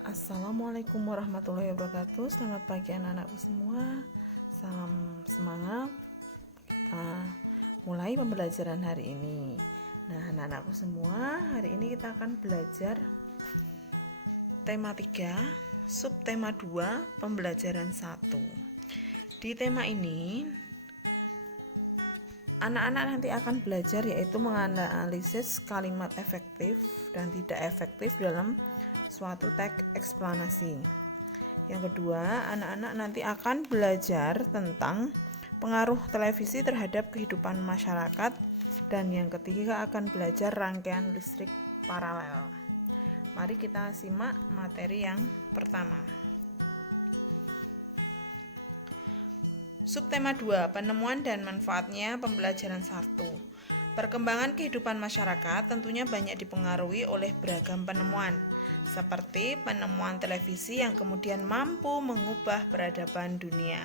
Assalamualaikum warahmatullahi wabarakatuh. Selamat pagi anak-anakku semua. Salam semangat. Kita mulai pembelajaran hari ini. Nah, anak-anakku semua, hari ini kita akan belajar tema 3, subtema 2, pembelajaran 1. Di tema ini anak-anak nanti akan belajar yaitu menganalisis kalimat efektif dan tidak efektif dalam suatu teks eksplanasi. Yang kedua, anak-anak nanti akan belajar tentang pengaruh televisi terhadap kehidupan masyarakat. Dan yang ketiga akan belajar rangkaian listrik paralel. Mari kita simak materi yang pertama. Subtema 2, penemuan dan manfaatnya pembelajaran 1. Perkembangan kehidupan masyarakat tentunya banyak dipengaruhi oleh beragam penemuan, seperti penemuan televisi yang kemudian mampu mengubah peradaban dunia.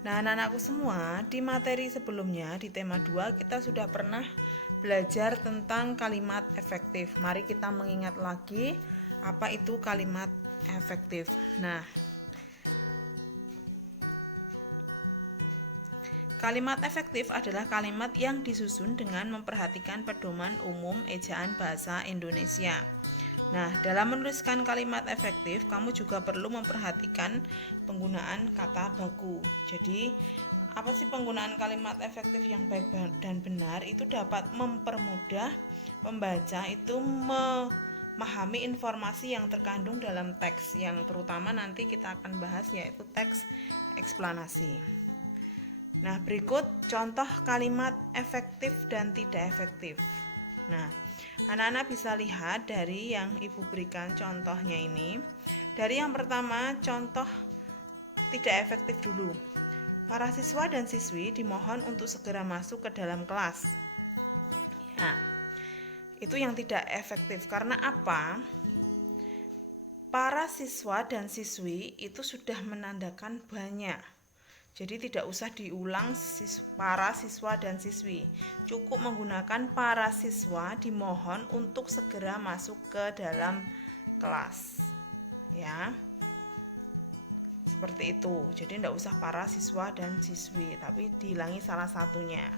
Nah, anak-anakku semua, di materi sebelumnya di tema 2 kita sudah pernah belajar tentang kalimat efektif. Mari kita mengingat lagi apa itu kalimat efektif. Nah, kalimat efektif adalah kalimat yang disusun dengan memperhatikan pedoman umum ejaan bahasa Indonesia. Nah, dalam menuliskan kalimat efektif, kamu juga perlu memperhatikan penggunaan kata baku. Jadi, apa sih penggunaan kalimat efektif yang baik dan benar itu dapat mempermudah pembaca itu memahami informasi yang terkandung dalam teks, yang terutama nanti kita akan bahas yaitu teks eksplanasi. Nah, berikut contoh kalimat efektif dan tidak efektif. Nah, anak-anak bisa lihat dari yang Ibu berikan contohnya ini. Dari yang pertama, contoh tidak efektif dulu. Para siswa dan siswi dimohon untuk segera masuk ke dalam kelas. Nah, itu yang tidak efektif. Karena apa? Para siswa dan siswi itu sudah menandakan banyak. Jadi tidak usah diulang para siswa dan siswi. Cukup menggunakan para siswa dimohon untuk segera masuk ke dalam kelas. Ya. Seperti itu. Jadi tidak usah para siswa dan siswi, tapi dihilangi salah satunya.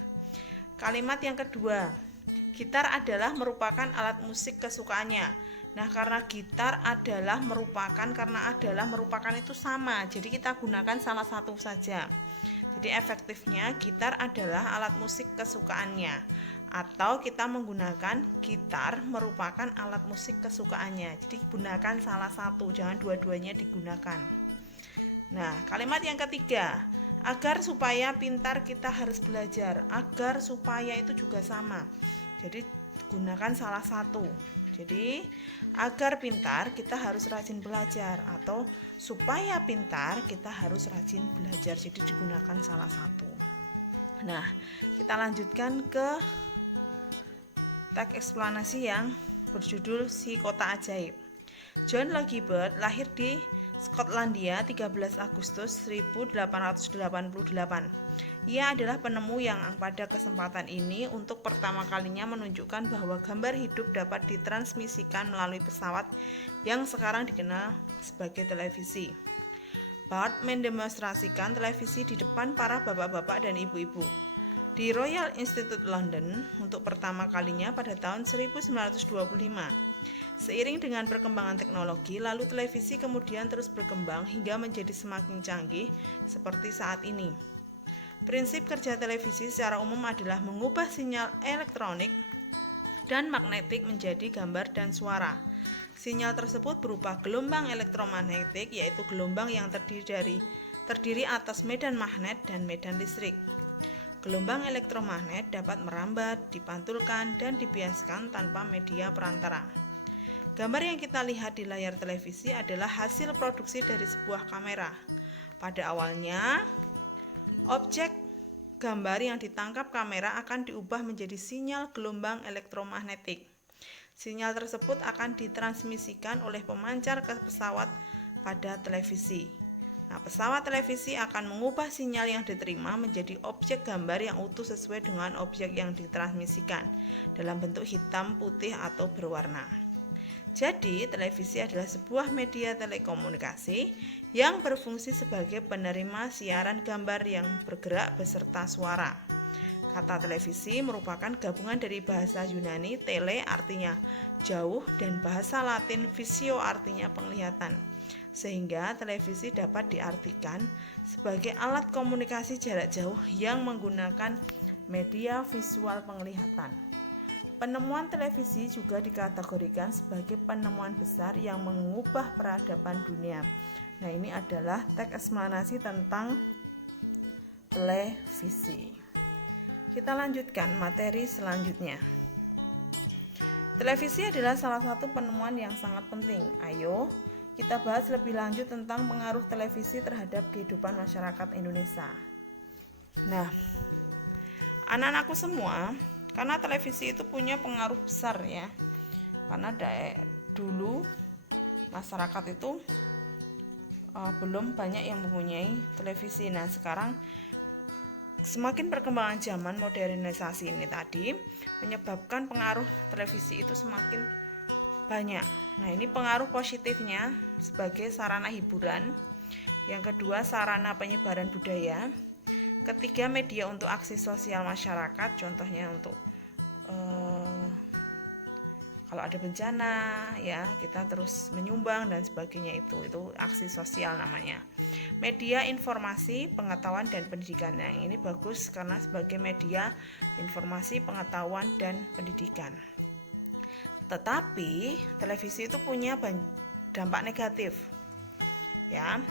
Kalimat yang kedua. Gitar adalah merupakan alat musik kesukaannya. Nah, karena gitar adalah merupakan itu sama. Jadi kita gunakan salah satu saja. Jadi efektifnya gitar adalah alat musik kesukaannya. Atau kita menggunakan gitar merupakan alat musik kesukaannya. Jadi gunakan salah satu, jangan dua-duanya digunakan. Nah, kalimat yang ketiga. Agar supaya pintar kita harus belajar. Agar supaya itu juga sama. Jadi gunakan salah satu. Jadi agar pintar kita harus rajin belajar, atau supaya pintar kita harus rajin belajar. Jadi digunakan salah satu. Nah, kita lanjutkan ke teks eksplanasi yang berjudul Si Kota Ajaib. John Logie Baird lahir di Skotlandia 13 Agustus 1888. Ia adalah penemu yang pada kesempatan ini untuk pertama kalinya menunjukkan bahwa gambar hidup dapat ditransmisikan melalui pesawat yang sekarang dikenal sebagai televisi. Baird mendemonstrasikan televisi di depan para bapak-bapak dan ibu-ibu di Royal Institute London untuk pertama kalinya pada tahun 1925. Seiring dengan perkembangan teknologi, lalu televisi kemudian terus berkembang hingga menjadi semakin canggih seperti saat ini. Prinsip kerja televisi secara umum adalah mengubah sinyal elektronik dan magnetik menjadi gambar dan suara. Sinyal tersebut berupa gelombang elektromagnetik, yaitu gelombang yang terdiri atas medan magnet dan medan listrik. Gelombang elektromagnet dapat merambat, dipantulkan, dan dibiaskan tanpa media perantara. Gambar yang kita lihat di layar televisi adalah hasil produksi dari sebuah kamera. Pada awalnya, objek gambar yang ditangkap kamera akan diubah menjadi sinyal gelombang elektromagnetik. Sinyal tersebut akan ditransmisikan oleh pemancar ke pesawat pada televisi. Nah, pesawat televisi akan mengubah sinyal yang diterima menjadi objek gambar yang utuh sesuai dengan objek yang ditransmisikan dalam bentuk hitam, putih, atau berwarna. Jadi, televisi adalah sebuah media telekomunikasi yang berfungsi sebagai penerima siaran gambar yang bergerak beserta suara. Kata televisi merupakan gabungan dari bahasa Yunani tele artinya jauh dan bahasa Latin visio artinya penglihatan. Sehingga televisi dapat diartikan sebagai alat komunikasi jarak jauh yang menggunakan media visual penglihatan. Penemuan televisi juga dikategorikan sebagai penemuan besar yang mengubah peradaban dunia. Nah, ini adalah teks eksplanasi tentang televisi. Kita lanjutkan materi selanjutnya. Televisi adalah salah satu penemuan yang sangat penting. Ayo, kita bahas lebih lanjut tentang pengaruh televisi terhadap kehidupan masyarakat Indonesia. Nah, anak-anakku semua, karena televisi itu punya pengaruh besar ya. Karena dulu masyarakat itu belum banyak yang mempunyai televisi. Nah, sekarang semakin perkembangan zaman modernisasi ini tadi menyebabkan pengaruh televisi itu semakin banyak. Nah, ini pengaruh positifnya sebagai sarana hiburan. Yang kedua, sarana penyebaran budaya. Ketiga, media untuk aksi sosial masyarakat, contohnya untuk kalau ada bencana ya kita terus menyumbang dan sebagainya, itu aksi sosial namanya. Media informasi, pengetahuan dan pendidikan. Yang ini bagus karena sebagai media informasi, pengetahuan dan pendidikan. Tetapi televisi itu punya dampak negatif ya,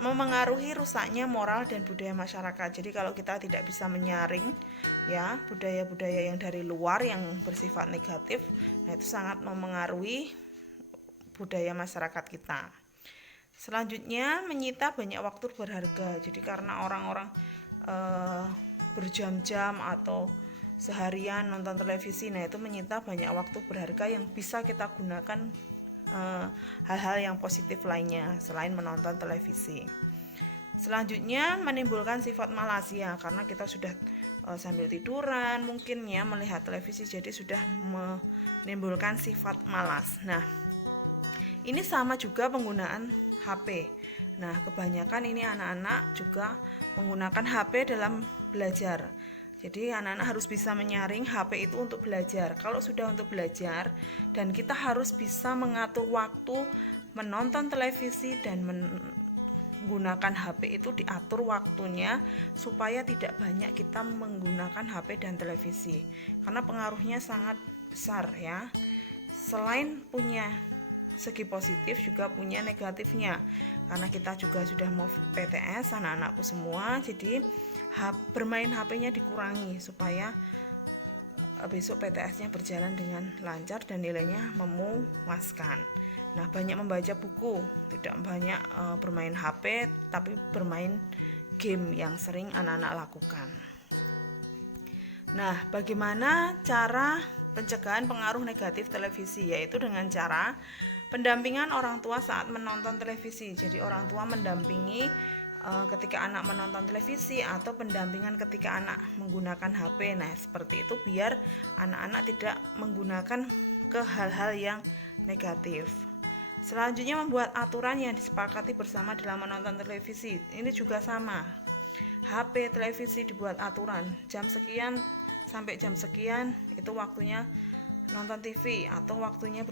memengaruhi rusaknya moral dan budaya masyarakat. Jadi kalau kita tidak bisa menyaring ya budaya-budaya yang dari luar yang bersifat negatif, nah itu sangat memengaruhi budaya masyarakat kita. Selanjutnya, menyita banyak waktu berharga. Jadi karena orang-orang berjam-jam atau seharian nonton televisi, nah itu menyita banyak waktu berharga yang bisa kita gunakan hal-hal yang positif lainnya selain menonton televisi. Selanjutnya, menimbulkan sifat malas ya, karena kita sudah sambil tiduran mungkin ya melihat televisi, jadi sudah menimbulkan sifat malas. Nah, ini sama juga penggunaan HP. Nah, kebanyakan ini anak-anak juga menggunakan HP dalam belajar. Jadi anak-anak harus bisa menyaring HP itu untuk belajar. Kalau sudah untuk belajar dan kita harus bisa mengatur waktu menonton televisi dan menggunakan HP itu diatur waktunya supaya tidak banyak kita menggunakan HP dan televisi. Karena pengaruhnya sangat besar ya. Selain punya segi positif juga punya negatifnya. Karena kita juga sudah mau PTS anak-anakku semua, jadi bermain HP-nya dikurangi supaya besok PTS-nya berjalan dengan lancar dan nilainya memuaskan. Nah, banyak membaca buku, tidak banyak bermain HP, tapi bermain game yang sering anak-anak lakukan. Nah, bagaimana cara pencegahan pengaruh negatif televisi? Yaitu dengan cara pendampingan orang tua saat menonton televisi. Jadi orang tua mendampingi ketika anak menonton televisi atau pendampingan ketika anak menggunakan HP. Nah, seperti itu biar anak-anak tidak menggunakan ke hal-hal yang negatif. Selanjutnya, membuat aturan yang disepakati bersama dalam menonton televisi. Ini juga sama. HP, televisi dibuat aturan. Jam sekian sampai jam sekian itu waktunya nonton TV atau waktunya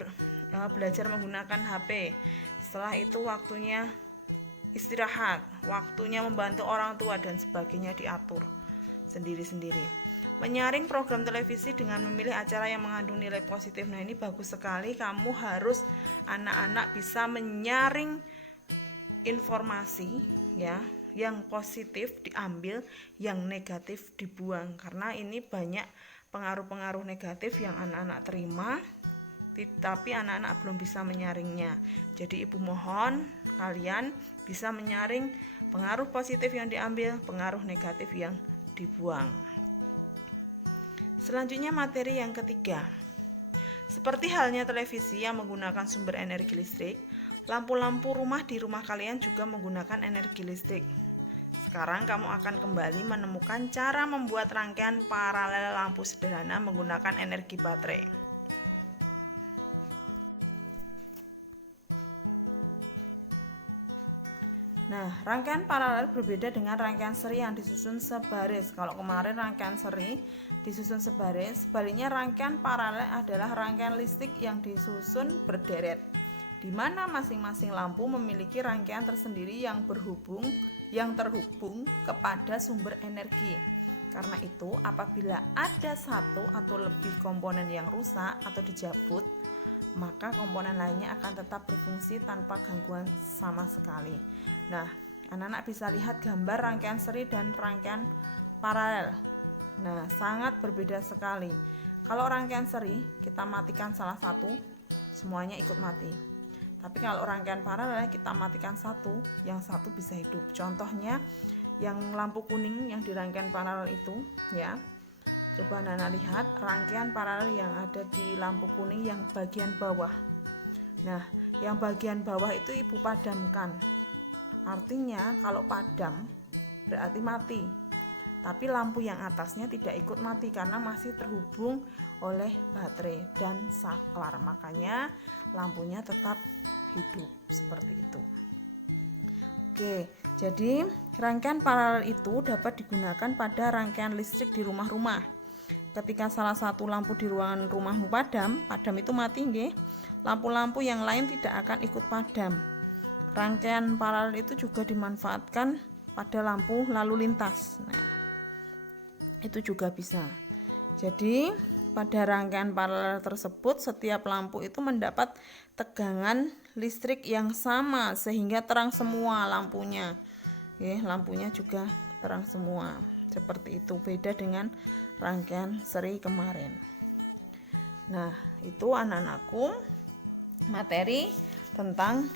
belajar menggunakan HP. Setelah itu waktunya istirahat, waktunya membantu orang tua dan sebagainya diatur sendiri-sendiri. Menyaring program televisi dengan memilih acara yang mengandung nilai positif. Nah, ini bagus sekali. Kamu harus anak-anak bisa menyaring informasi ya, yang positif diambil, yang negatif dibuang. Karena ini banyak pengaruh-pengaruh negatif yang anak-anak terima, tapi anak-anak belum bisa menyaringnya. Jadi ibu mohon kalian bisa menyaring pengaruh positif yang diambil, pengaruh negatif yang dibuang. Selanjutnya, materi yang ketiga. Seperti halnya televisi yang menggunakan sumber energi listrik, lampu-lampu rumah di rumah kalian juga menggunakan energi listrik. Sekarang kamu akan kembali menemukan cara membuat rangkaian paralel lampu sederhana menggunakan energi baterai. Nah, rangkaian paralel berbeda dengan rangkaian seri yang disusun sebaris. Kalau kemarin rangkaian seri disusun sebaris, sebaliknya rangkaian paralel adalah rangkaian listrik yang disusun berderet, di mana masing-masing lampu memiliki rangkaian tersendiri yang terhubung kepada sumber energi. Karena itu, apabila ada satu atau lebih komponen yang rusak atau dijabut, maka komponen lainnya akan tetap berfungsi tanpa gangguan sama sekali. Nah, anak-anak bisa lihat gambar rangkaian seri dan rangkaian paralel. Nah, sangat berbeda sekali. Kalau rangkaian seri, kita matikan salah satu, semuanya ikut mati. Tapi kalau rangkaian paralel, kita matikan satu, yang satu bisa hidup. Contohnya, yang lampu kuning yang di rangkaian paralel itu, ya. Coba Nana lihat rangkaian paralel yang ada di lampu kuning yang bagian bawah. Nah, yang bagian bawah itu ibu padamkan. Artinya kalau padam berarti mati. Tapi lampu yang atasnya tidak ikut mati karena masih terhubung oleh baterai dan saklar. Makanya lampunya tetap hidup seperti itu. Oke, jadi rangkaian paralel itu dapat digunakan pada rangkaian listrik di rumah-rumah. Ketika salah satu lampu di ruangan rumahmu padam itu mati nggih. Lampu-lampu yang lain tidak akan ikut padam. Rangkaian paralel itu juga dimanfaatkan pada lampu lalu lintas. Nah, itu juga bisa. Jadi pada rangkaian paralel tersebut setiap lampu itu mendapat tegangan listrik yang sama sehingga terang semua lampunya. Lampunya juga terang semua. Seperti itu, beda dengan rangkaian seri kemarin. Nah, itu anak-anakku materi tentang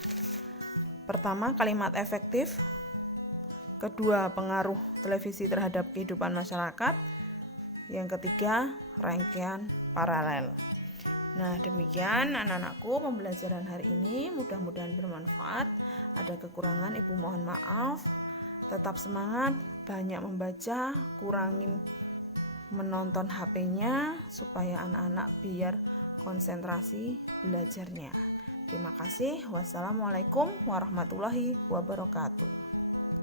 pertama kalimat efektif, kedua pengaruh televisi terhadap kehidupan masyarakat, yang ketiga rangkaian paralel. Nah, demikian anak-anakku pembelajaran hari ini, mudah-mudahan bermanfaat. Ada kekurangan ibu mohon maaf. Tetap semangat, banyak membaca, kurangin menonton HP-nya supaya anak-anak biar konsentrasi belajarnya. Terima kasih. Wassalamualaikum warahmatullahi wabarakatuh.